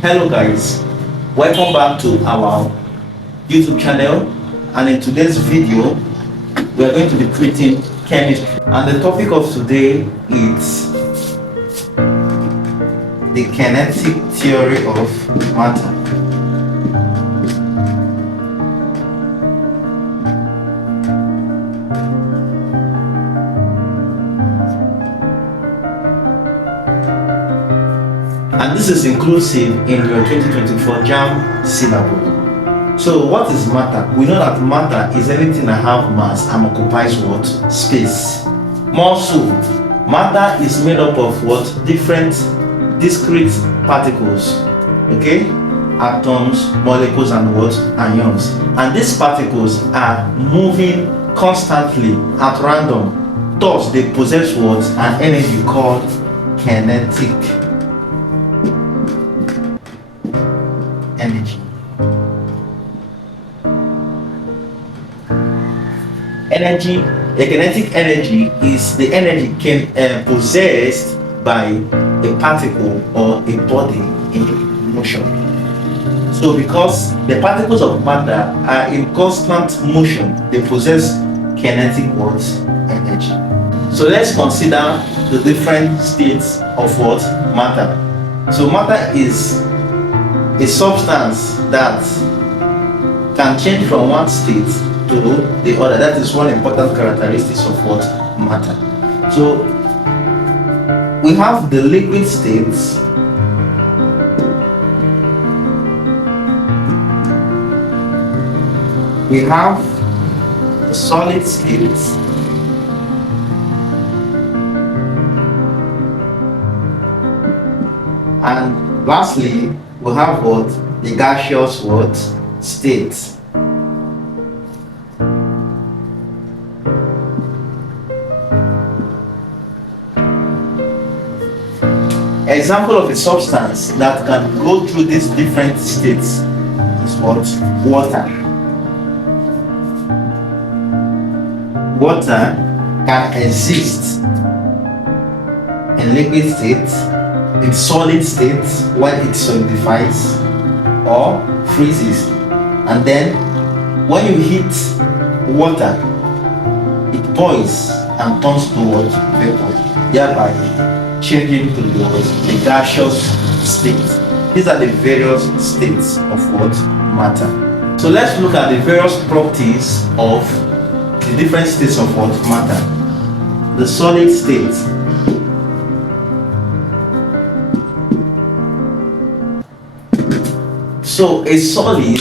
Hello guys, welcome back to our YouTube channel, and in today's video we are going to be treating chemistry, and the topic of today is the kinetic theory of matter. And this is inclusive in your 2024 JAMB syllabus. So what is matter? We know that matter is anything that have mass and occupies what? Space. More so, matter is made up of what? Different discrete particles. Okay? Atoms, molecules, and what? Ions. And these particles are moving constantly at random. Thus, they possess what? An energy called kinetic energy. A kinetic energy is the energy possessed by a particle or a body in motion. So because the particles of matter are in constant motion, they possess kinetic energy. So let's consider the different states of what? Matter. So matter is a substance that can change from one state to the other. That is one important characteristic of what? Matter. So we have the liquid states, we have the solid states, and lastly we have what? The gaseous what? State. Example of a substance that can go through these different states is what? Water. Water can exist in liquid state, in solid state when it solidifies or freezes, and then when you heat water, it boils and turns to what? Vapor, thereby changing to the gaseous state. These are the various states of what? Matter. So let's look at the various properties of the different states of what? Matter. The solid state. So a solid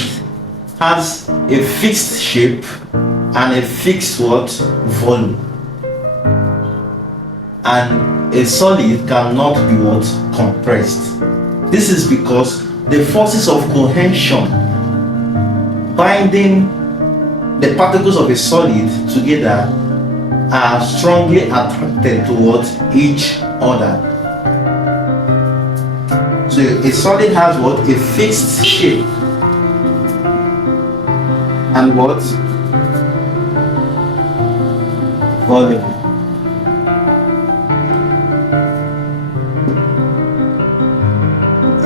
has a fixed shape and a fixed what? Volume. And a solid cannot be what? Compressed. This is because the forces of cohesion binding the particles of a solid together are strongly attracted towards each other. So a solid has what? A fixed shape and what? Volume.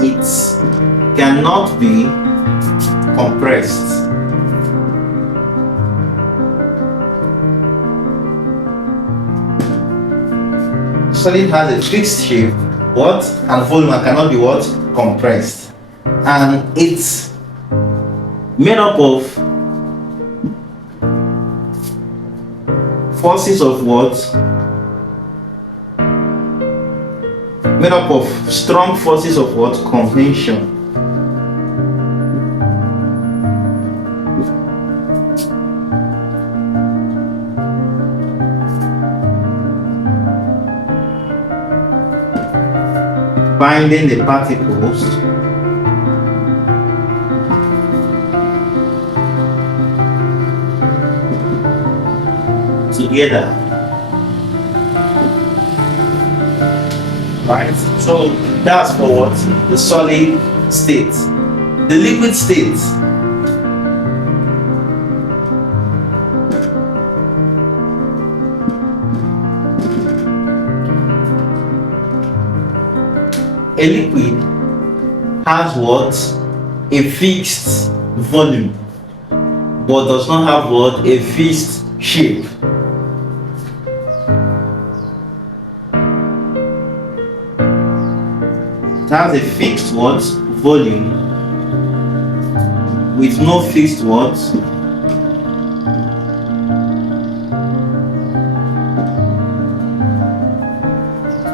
It cannot be compressed. Solid has a fixed shape, what? And volume, and cannot be what? Compressed. And it's made up of forces of what? Made up of strong forces of what? Convention. Binding the particles together. Right? So that's for what? The solid state. The liquid state. A liquid has what? A fixed volume, but does not have what? A fixed shape. It has a fixed what? Volume with no fixed what?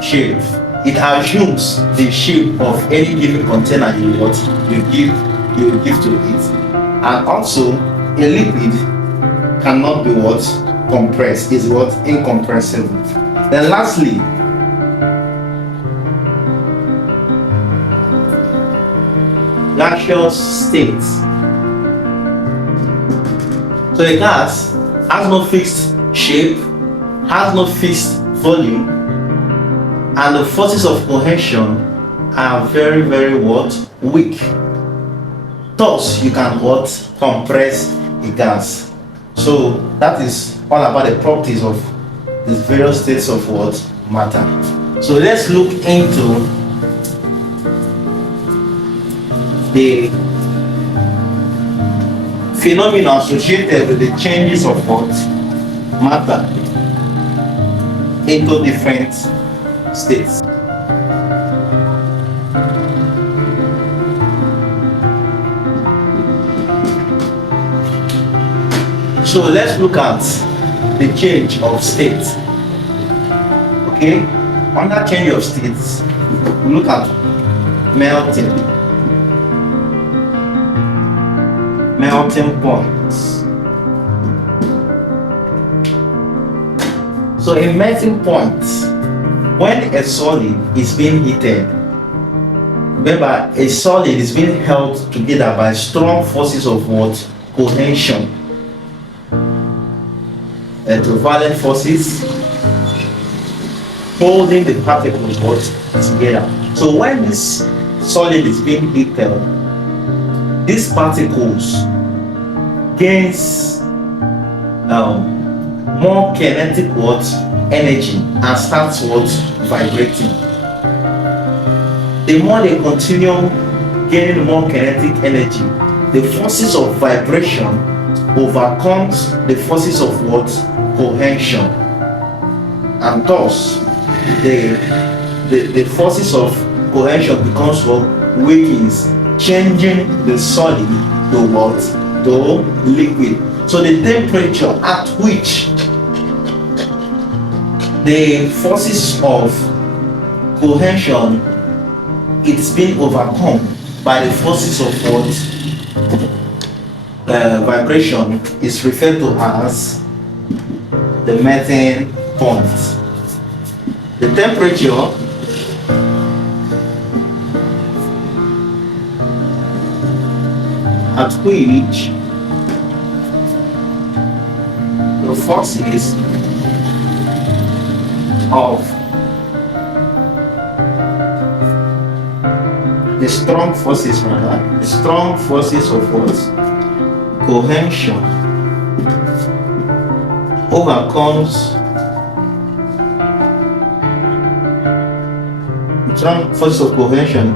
Shape. It assumes the shape of any given container you give to it, and also a liquid cannot be what? Compressed. Is what? Incompressible. Then lastly, gaseous state. So a gas has no fixed shape, has no fixed volume, and the forces of cohesion are very, very what? Weak. Thus, you can what? Compress a gas. So that is all about the properties of these various states of what? Matter. So let's look into the phenomena associated with the changes of what? Matter into different states. So let's look at the change of state. Okay, under change of states, we look at melting points. So in melting points, when a solid is being heated, remember a solid is being held together by strong forces of what? Cohesion. Equivalent forces holding the particles what? Together. So when this solid is being heated, these particles gains more kinetic what? Energy and starts what? Vibrating. The more they continue gaining more kinetic energy, the forces of vibration overcomes the forces of what? Cohesion, and thus the forces of cohesion becomes what? Weakens, changing the solid to what? To liquid. So the temperature at which the forces of cohesion it's being overcome by the forces of what? Vibration is referred to as the melting point. The temperature at which the forces of the strong forces of what? Cohesion overcomes the strong forces of cohesion.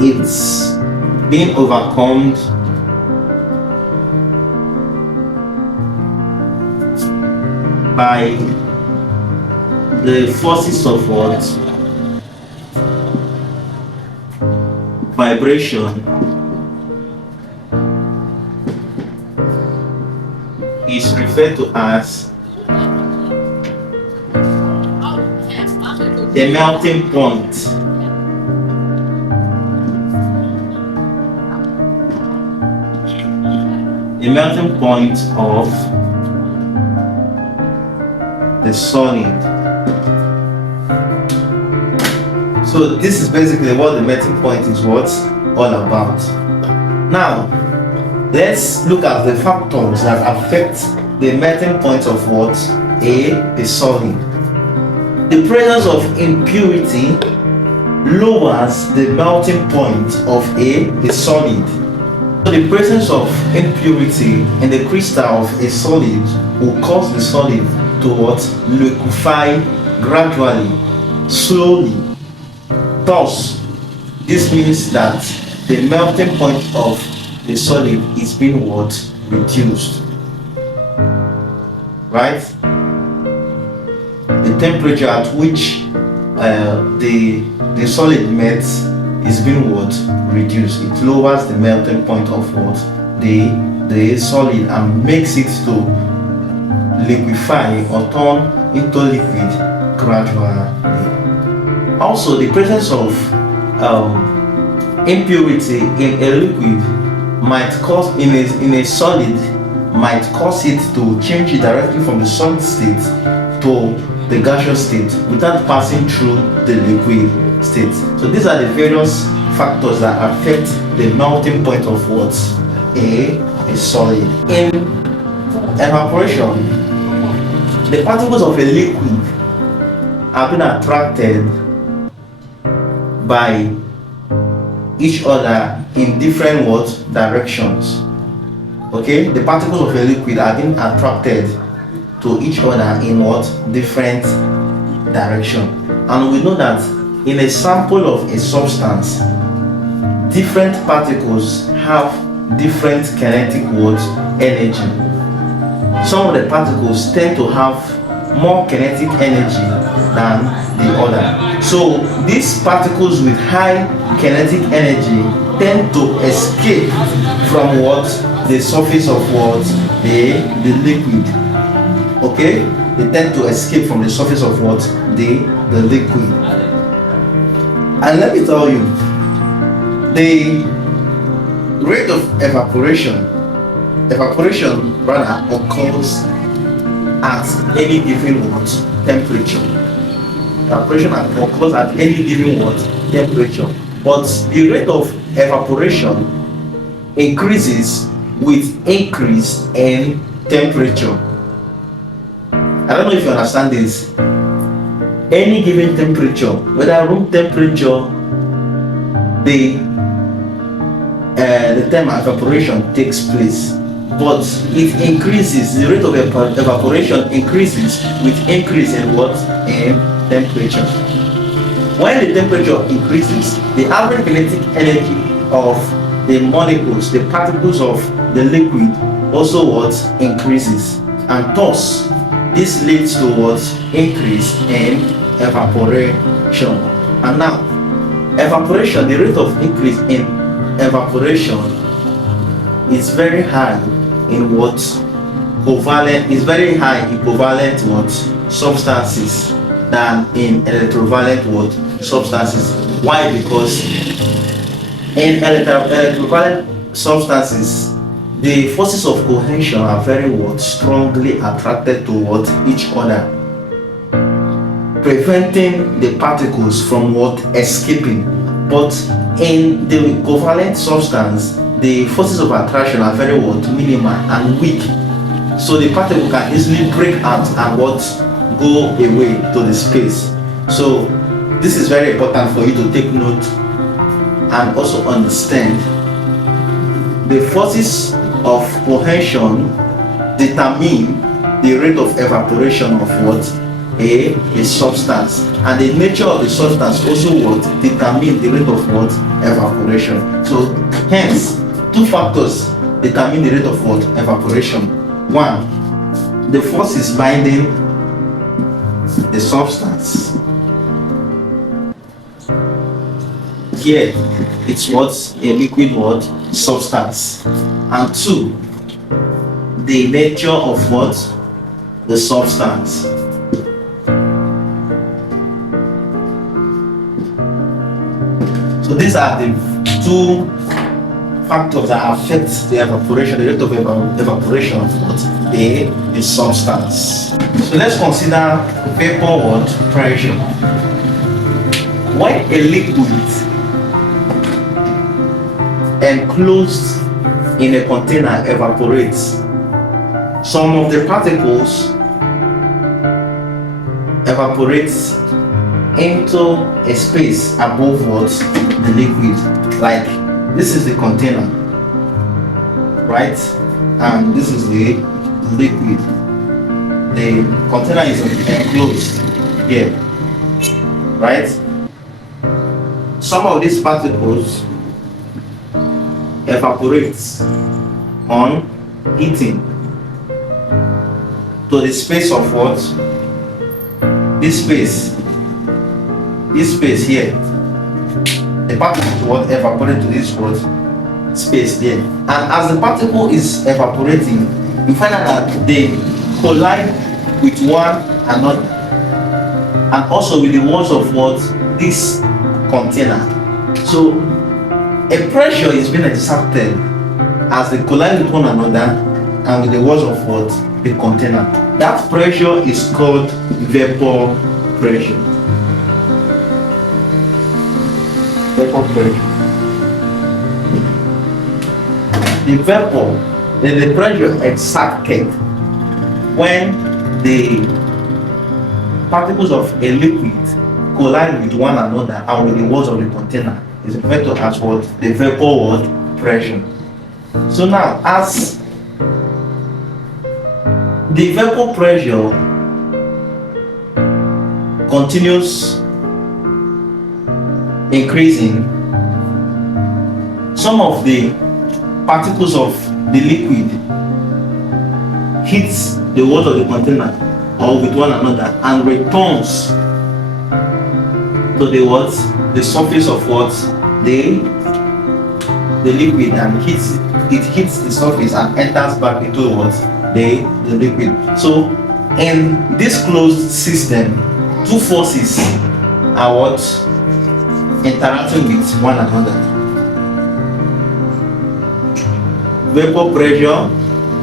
It's being overcome by the forces of what? Vibration is referred to as the melting point. The melting point of the solid. So this is basically what the melting point is what's all about. Now let's look at the factors that affect the melting point of what? A solid. The presence of impurity lowers the melting point of a solid. So the presence of impurity in the crystal of a solid will cause the solid to what? Liquefy gradually, slowly, Thus, this means that the melting point of the solid is being what? Reduced. Right? The temperature at which the solid melts is being what? Reduced. It lowers the melting point of what? The solid and makes it to liquefy or turn into liquid gradually. Also, the presence of impurity in a liquid might cause in a solid might cause it to change it directly from the solid state to the gaseous state without passing through the liquid state. So these are the various factors that affect the melting point of what? A solid. In evaporation, the particles of a liquid have been attracted by each other in different what? Directions. Okay, the particles of a liquid are being attracted to each other in what? Different direction. And we know that in a sample of a substance, different particles have different kinetic what? Energy. Some of the particles tend to have more kinetic energy than the other. So these particles with high kinetic energy tend to escape from what? The surface of what? The liquid. Okay? They tend to escape from the surface of what? The liquid. And let me tell you, the rate of evaporation rather occurs at any given what? Temperature. Evaporation occurs at any given what? Temperature. But the rate of evaporation increases with increase in temperature. I don't know if you understand this. Any given temperature, whether room temperature, the time evaporation takes place, but it increases. The rate of evaporation increases with increase in what? In temperature. When the temperature increases, the average kinetic energy of the molecules, the particles of the liquid, also what? Increases, and thus this leads to what? Increase in evaporation. And now, evaporation, the rate of increase in evaporation is very high in what? Covalent, is very high in covalent what? Substances than in electrovalent what? Substances. Why? Because in electrovalent substances, the forces of cohesion are very what? Strongly attracted to what? Each other, preventing the particles from what? Escaping. But in the covalent substance, the forces of attraction are very what? Minimal and weak. So the particle can easily break out and what? Go away to the space. So this is very important for you to take note and also understand. The forces of cohesion determine the rate of evaporation of what? A substance, and the nature of the substance also what? Determine the rate of what? Evaporation. So hence, two factors determine the rate of what? Evaporation. One, the forces binding the substance. Here, it's what? A liquid what? Substance. And two, the nature of what? The substance. So these are the two factors that affect the evaporation, the rate of evaporation of what? A substance. So let's consider vapor what? Pressure. When a liquid enclosed in a container evaporates, some of the particles evaporates into a space above what? The liquid. Like this is the container, right? And this is the liquid. The container is enclosed here, right? some of these particles evaporate on heating to the space of what? This space here. The particles what evaporate to this what? Space there. And as the particle is evaporating, you find out that they collide with one another, and also with the walls of what? This container. So a pressure is being exerted as they collide with one another and with the walls of what? The container. That pressure is called vapor pressure. Vapor pressure. The vapor is the pressure exerted when the particles of a liquid collide with one another and with the walls of the container. Is referred to as what? The vapor pressure. So now, as the vapor pressure continues increasing, some of the particles of the liquid hits the walls of the container or with one another and returns to the what? The surface of what? The liquid, and hits the surface and enters back into what? The liquid. So in this closed system, two forces are what? Interacting with one another. Vapor pressure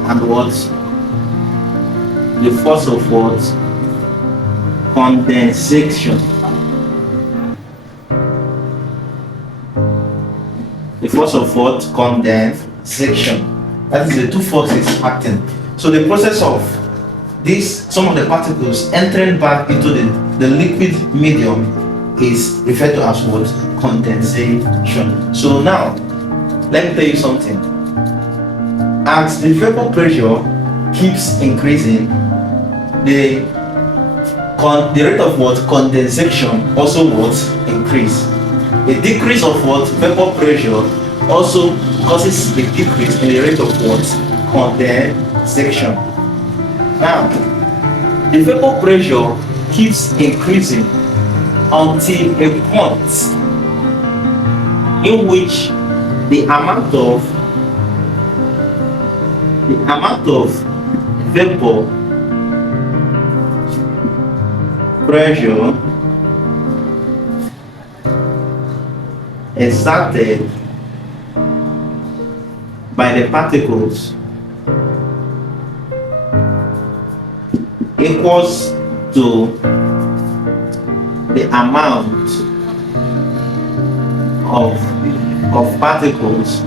and what? The force of what? Condensation. The force of what? Condensation. That is the two forces acting. So the process of this, some of the particles entering back into the liquid medium is referred to as what? Condensation. So now, let me tell you something. As the vapor pressure keeps increasing, the rate of what? Condensation also what? Increase. A decrease of what? Vapor pressure also causes a decrease in the rate of what? Condensation. Now, the vapor pressure keeps increasing until a point in which the amount of vapor pressure exerted by the particles equals to the amount of particles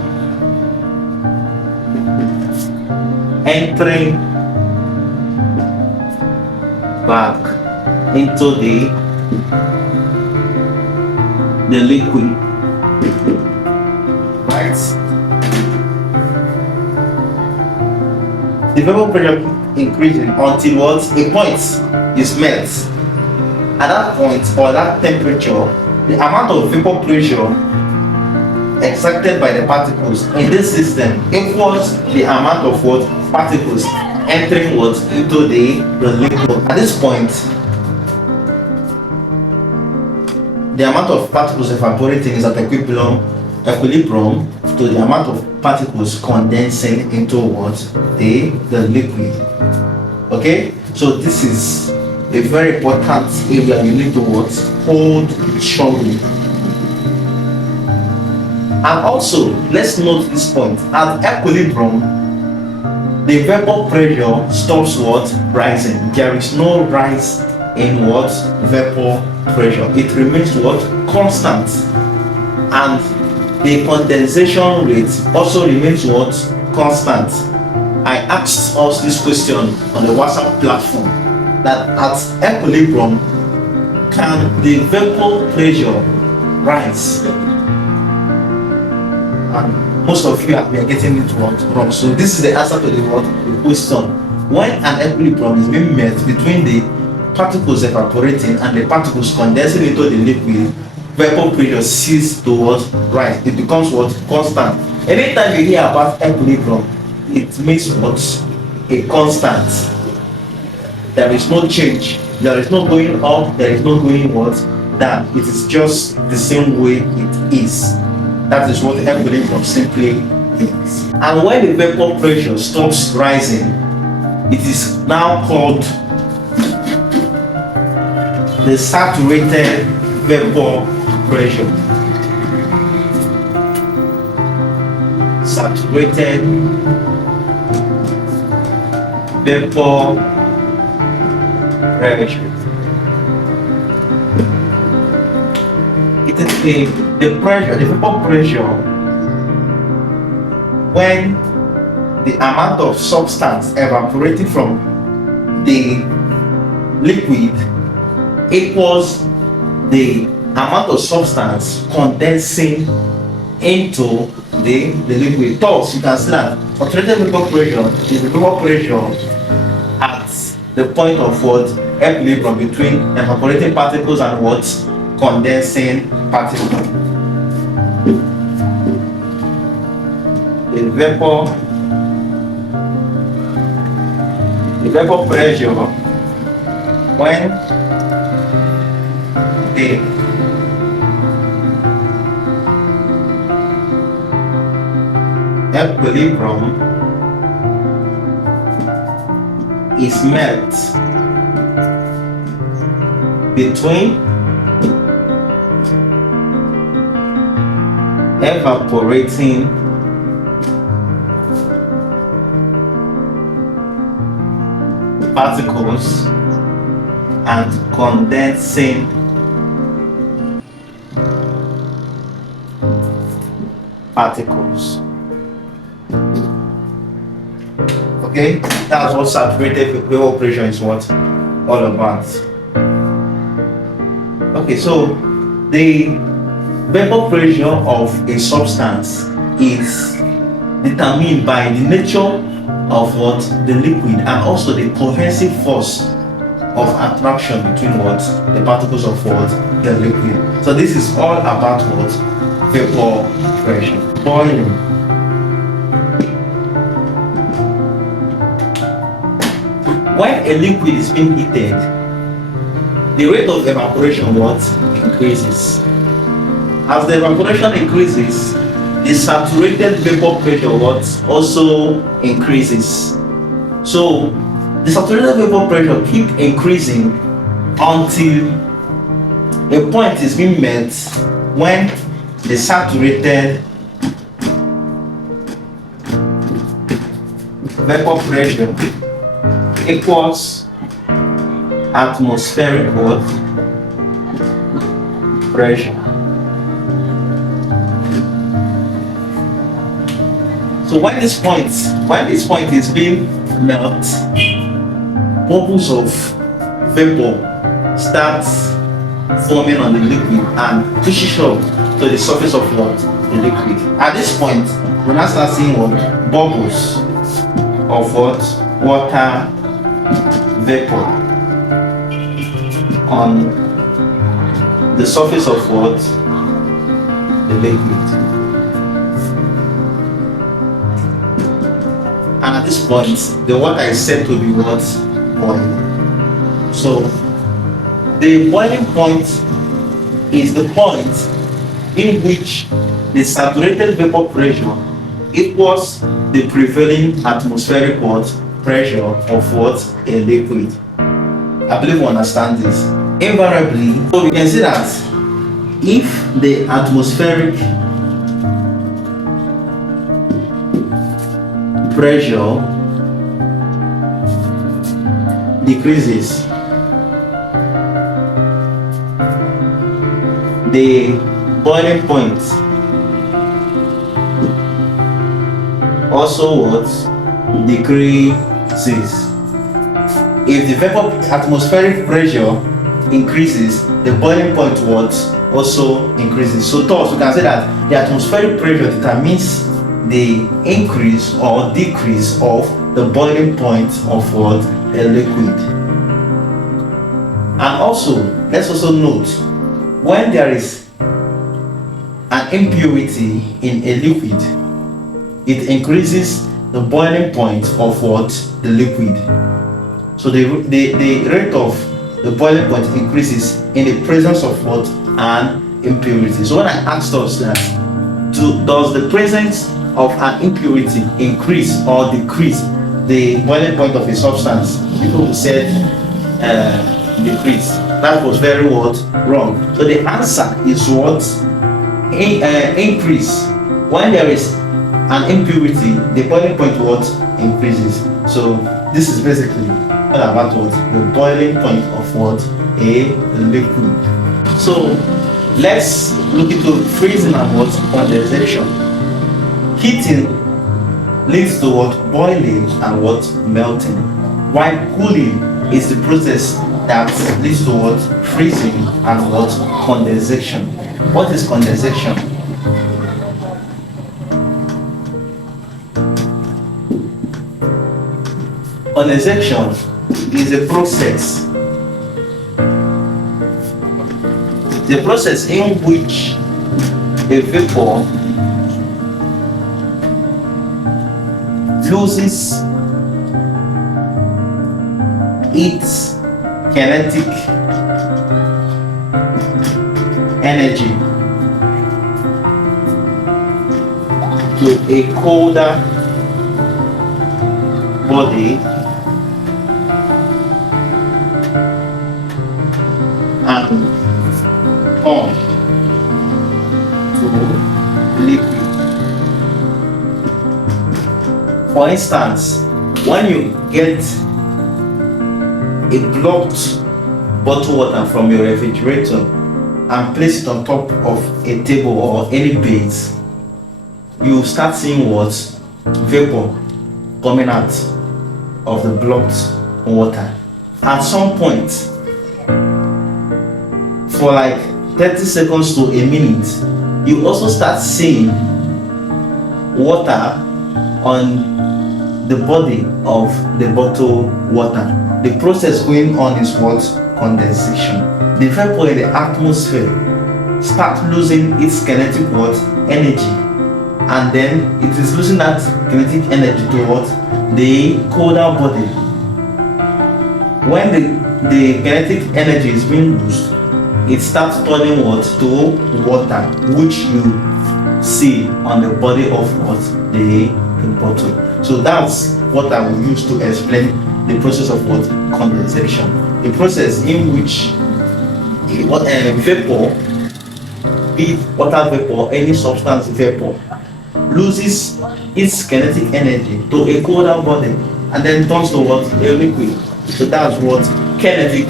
entering back into the liquid, right? The vapor pressure increasing until what? A point is met. At that point or that temperature, the amount of vapor pressure exerted by the particles in this system equals the amount of what? Particles entering what? Into the liquid. At this point, the amount of particles evaporating is at equilibrium to the amount of particles condensing into what? The liquid. Okay, so this is a very important area you need to what? Hold strongly. And also, let's note this point. At equilibrium, the vapor pressure stops what? Rising. There is no rise in what? Vapor pressure. It remains what? Constant. And the condensation rate also remains what? Constant. I asked us this question on the WhatsApp platform, that at equilibrium, can the vapor pressure rise? And most of you are getting it wrong. So this is the answer to the question. When an equilibrium is being met between the particles evaporating and the particles condensing into the liquid, vapor pressure ceases to what? Rise. It becomes what? Constant. Anytime you hear about equilibrium, it means what? A constant. There is no change. There is no going up. There is no going what? Down. It is just the same way it is. That is what equilibrium simply is. And when the vapor pressure stops rising, it is now called the saturated vapor pressure. Saturated vapor pressure. It is the pressure, the vapor pressure, when the amount of substance evaporating from the liquid equals the amount of substance condensing into the liquid. Thus, you can see that saturated vapor pressure is the vapor pressure at the point of what? Equilibrium between evaporating particles and what? Condensing particles. The vapor pressure when the equilibrium is met between evaporating particles and condensing particles. Okay, that's what saturated vapor pressure is what all about. Okay, so the vapor pressure of a substance is determined by the nature of what? The liquid, and also the cohesive force of attraction between what? The particles of what? The liquid. So this is all about what? Vapor pressure. Boiling. When a liquid is being heated, the rate of evaporation what? Increases. As the evaporation increases, the saturated vapor pressure what? Also increases. So the saturated vapor pressure keep increasing until a point is being met when the saturated vapor pressure equals atmospheric what? Pressure. So when this point is being met, bubbles of vapor starts forming on the liquid and pushes up to the surface of what? The liquid. At this point, we now start seeing what? Bubbles of what? Water vapor on the surface of what? The liquid. And at this point, the water is said to be what? Boiling. So the boiling point is the point in which the saturated vapor pressure equals the prevailing atmospheric what? Pressure of what? A liquid. I believe we understand this. Invariably, so we can see that if the atmospheric pressure decreases, the boiling point also what? Decreases. If the vapor atmospheric pressure increases, the boiling point what? Also increases. So thus we can say that the atmospheric pressure determines the increase or decrease of the boiling point of what? A liquid. And also let's also note, when there is an impurity in a liquid, it increases the boiling point of what? The liquid. So the rate of the boiling point increases in the presence of what? An impurity. So when I asked us that, does the presence of an impurity increase or decrease the boiling point of a substance? People said decrease. That was very wrong. So the answer is what? Increase. When there is an impurity, the boiling point what? Increases. So this is basically all about what? The boiling point of what? A liquid. So let's look into freezing and what? Condensation. Heating leads to what? Boiling and what? Melting. While cooling is the process that leads to what? Freezing and what? Condensation. What is condensation? Condensation is a process. The process in which a vapor loses its kinetic energy to a colder body and on to liquid. For instance, when you get a blocked bottled water from your refrigerator and place it on top of a table or any base, you start seeing what? Vapor coming out of the blocked water. At some point, for like 30 seconds to a minute, you also start seeing water on the body of the bottled water. The process going on is what? Condensation. The vapor in the atmosphere starts losing its kinetic what? Energy, and then it is losing that kinetic energy to what? The colder body. When the kinetic energy is being lost, it starts turning what? To water, which you see on the body of what? The bottle. So that's what I will use to explain the process of what? Condensation. The process in which vapor, be it water vapor, any substance vapor, loses its kinetic energy to a colder body and then turns to what? A liquid. So that's what kinetic,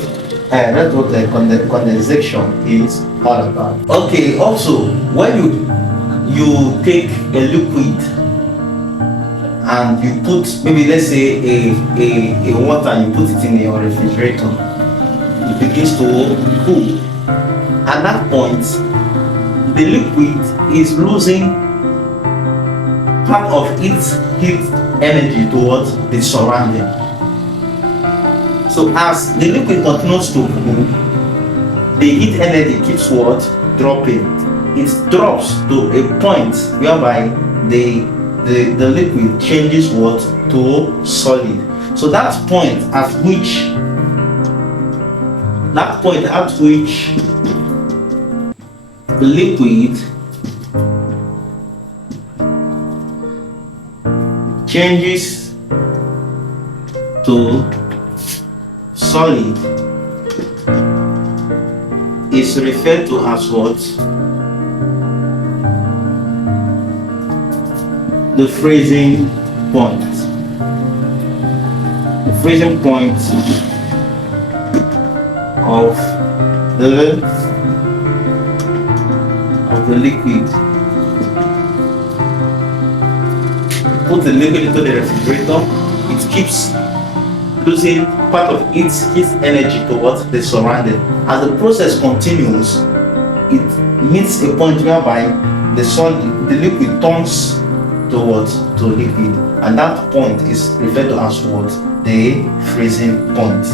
that's what the condensation is all about. Okay, also when you take a liquid and you put, maybe let's say a water, and you put it in your refrigerator, it begins to cool. At that point, the liquid is losing part of its heat energy towards the surrounding. So as the liquid continues to cool, the heat energy keeps what? Dropping. It drops to a point whereby the liquid changes what? To solid. So that point at which the liquid changes to solid is referred to as what? The freezing point. The freezing point of the liquid. Put the liquid into the refrigerator, it keeps losing part of its energy towards the surrounding. As the process continues, it meets a point whereby the liquid turns to liquid, and that point is referred to as what? The freezing point.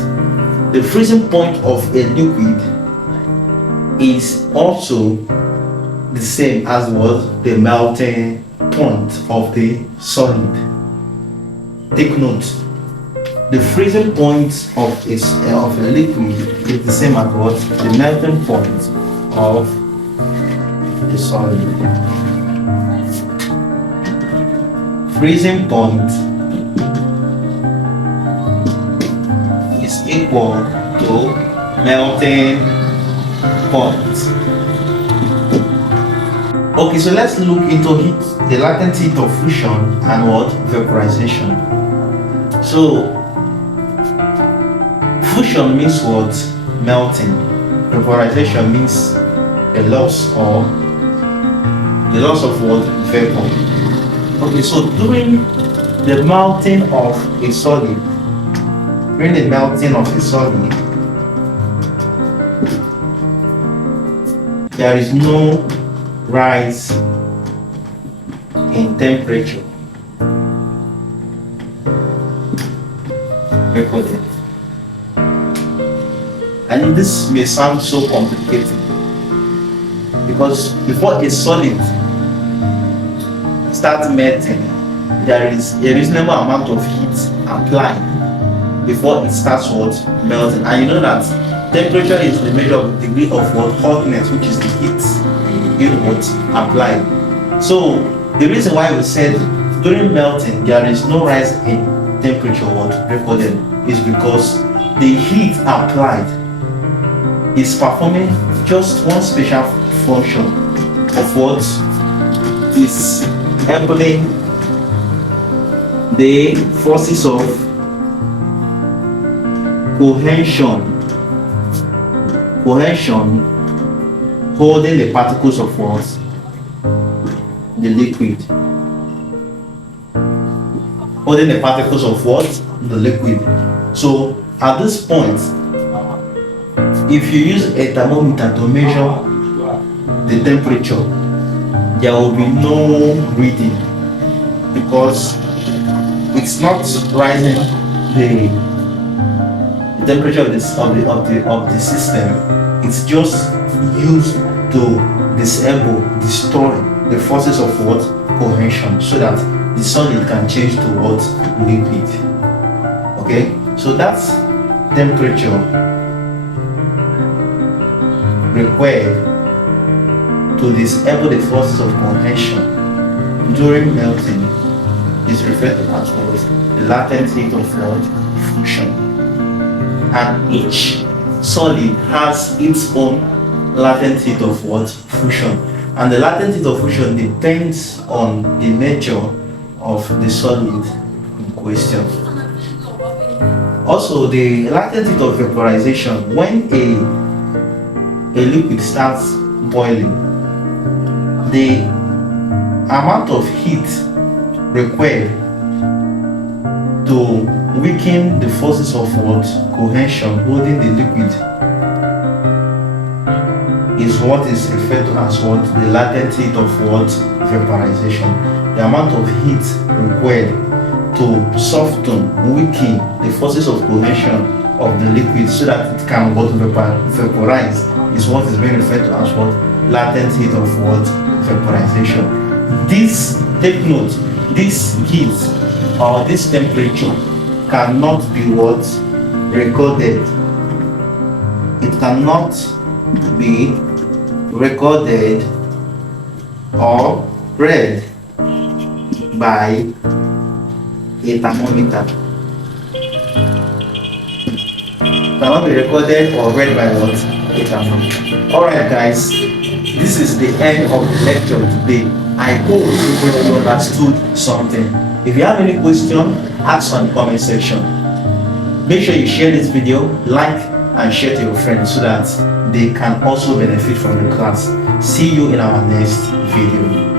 The freezing point of a liquid is also the same as what the melting point of the solid. Take note, the freezing point of a liquid is the same as what the melting point of the solid. Freezing point is equal to melting point. Okay, so let's look into heat, the latent heat of fusion and what? Vaporization. So fusion means what? Melting. Vaporization means the loss of what? Vapor. Okay, so during the melting of a solid, there is no rise in temperature recorded. And this may sound so complicated because before a solid starts melting, there is a reasonable amount of heat applied before it starts what? Melting. And you know that temperature is the measure of the degree of what? Hotness, which is the heat applied. So the reason why we said during melting there is no rise in temperature recorded is because the heat applied is performing just one special function of what is enabling the forces of cohesion holding the particles of what? The liquid. Holding the particles of what? The liquid. So at this point, if you use a thermometer to measure the temperature, there will be no reading because it's not rising the temperature of the system. It's just used to destroy the forces of what? Cohesion, so that the solid can change to what? Liquid. Okay, so that's temperature required to disable the forces of cohesion during melting is referred to as what? The latent heat of what? Fusion. And each solid has its own latent heat of what? Fusion. And the latent heat of fusion depends on the nature of the solid in question. Also, the latent heat of vaporization, when a liquid starts boiling, the amount of heat required to weaken the forces of what? Cohesion holding the liquid is what is referred to as what? The latent heat of what? Vaporization. The amount of heat required to soften, weaken the forces of cohesion of the liquid so that it can what? Vaporize is what is being referred to as what? Latent heat of what? Vaporization. This, take note, this heat or this temperature cannot be what? Recorded. It cannot be recorded or read by a thermometer. Cannot be recorded or read by what? A thermometer. Alright guys, this is the end of the lecture today. I hope you understood something. If you have any question, ask on the comment section. Make sure you share this video, like and share to your friends so that they can also benefit from the class. See you in our next video.